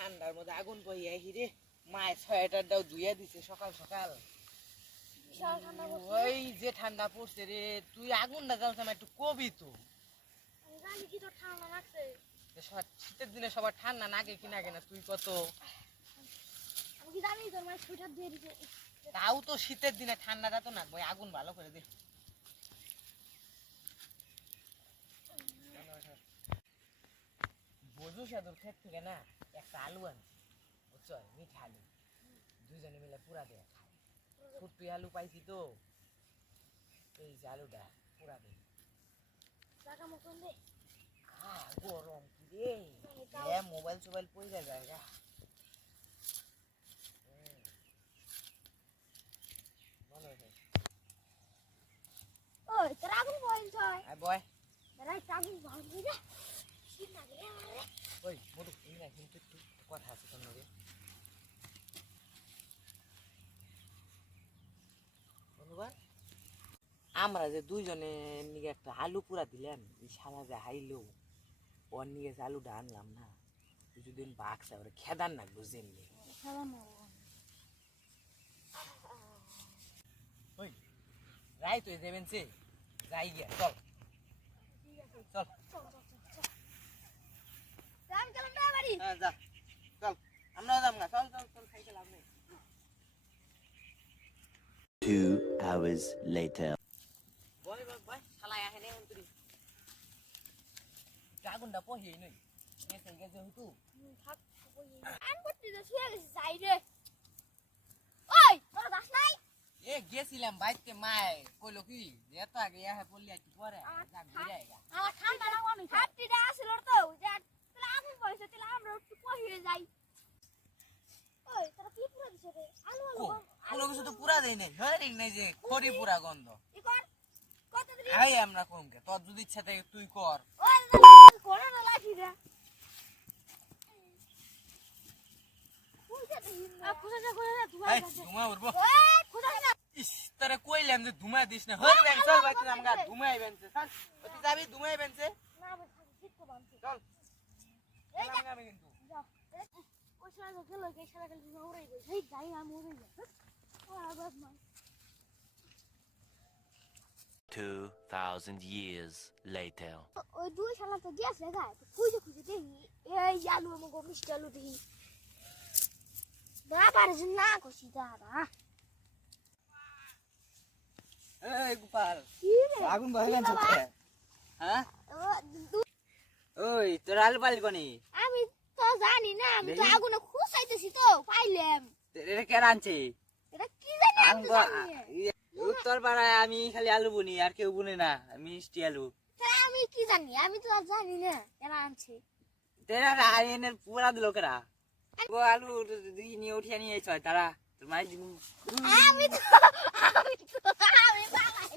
ঠান্ডার মধ্যে আগুন বইয়া হিরে মায়ের সোয়েটারটাও ধুইয়া দিছে সকাল সকাল। ওই যে ঠান্ডা পড়ছে রে, তুই আগুনটা জ্বালছ না একটু কবি তো। শীতের দিনে সবার ঠান্ডা নাগে কি নাগে না তুই কত। তাও তো শীতের দিনে ঠান্ডাটা তো নাকবো, আগুন ভালো করে দে। বজু সাদুর ক্ষেত থেকে না একটা আলু আনছি, বুঝছো, মিঠা আলু, দুইজনে মিলে পুরা দিয়ে খাই। ফুটপি আলু পাইছি তো, এই যে আলুটা পুরা দে। গরম কি রে, মোবাইল সোবাইল পয়সা জায়গা। কথা আছে তোর নগে। আমরা যে দুইজনে নিয়ে একটা আলু পুরা দিলাম, সারা যে হাইলো ওর নিয়ে যে আলুটা আনলাম না, কিছুদিন বাঘসা ওরা খেদার না বুঝেন। রাই তুই দেবেন সে যাই গিয়া, চল চল যা, চল আমরাও যাম না, চল চল চল, খাইতে লাভ নেই। 2 hours later. বয় বয় বয়, শালায় আহে নে অন্তরি আগুনটা পহিয়ে নই গেছে গেছে হইতু থাক পহিয়ে আন করতে তো শুয়ে গেছে যাই রে। ওই তোরা যাস নাই? এ গেছিলাম বাইতে, মায় কইলো কি এত আগে আহে পড়লি একটু পরে যা ঘুরে আইগা। আমার ঠান্ডা লাগো, আমি হাতটিটা আসিল তো যে তাহলে আগুন পয়সা তাহলে আমরা একটু পহিয়ে যাই। ওই তোরা কি পুরা দিছ রে? আলু আলু কোনো কিছু তো পুরা দেই নাই, ধরেই নাই যে খড়ি পুরা গন্ধ। ই কর কত দিবি? এই আমরা কোনকে তোর যদি ইচ্ছা থাকে তুই কর। ওই কোন না লাঠি রে। এই ধুমা উড়বো। ওই খুদা না ইস তোরে কইলাম যে ধুমা দিস না। হই বেন চল ভাই, তুই আমগা ধুমাই বেনছে চল, তুই যাবি ধুমাই বেনছে না আমি ঠিক তো বানছি। চল। এই যা আমি কিন্তু যা ওই শালা তো গেল কে শালা গেল উড়াই গই এই যাই আমি উড়াই যা ও আবার মা 2000 years later. ওই দুই শালা তো গেছে গায় খুঁজে খুঁজে দেখি এই আলু আমাকে মিষ্টি আলু দেখি না পারে না কষি দাঁড়া। এই গোপাল কি রে আগুন বহাইবেন চোখে। হ্যাঁ ওই তোর আলু পালি কোনি? আমি তো জানি না, আমি তো আগুনে খুঁচাইতেছি তো পাইলাম। এটা কেন আনছে? এটা কি জানি আমি তো জানি না। উত্তর পাড়ায় আমি খালি আলু বুনি, আর কেউ বুনে না, মিষ্টি আলু। তাহলে আমি কি জানি, আমি তো আর জানি না এরা আনছে। তেরা এনের পুরা দিল কেরা? ও আলু নিয়ে উঠিয়ে নিয়ে এসে তারা তোর মায়ের আমি তো আমি পালাই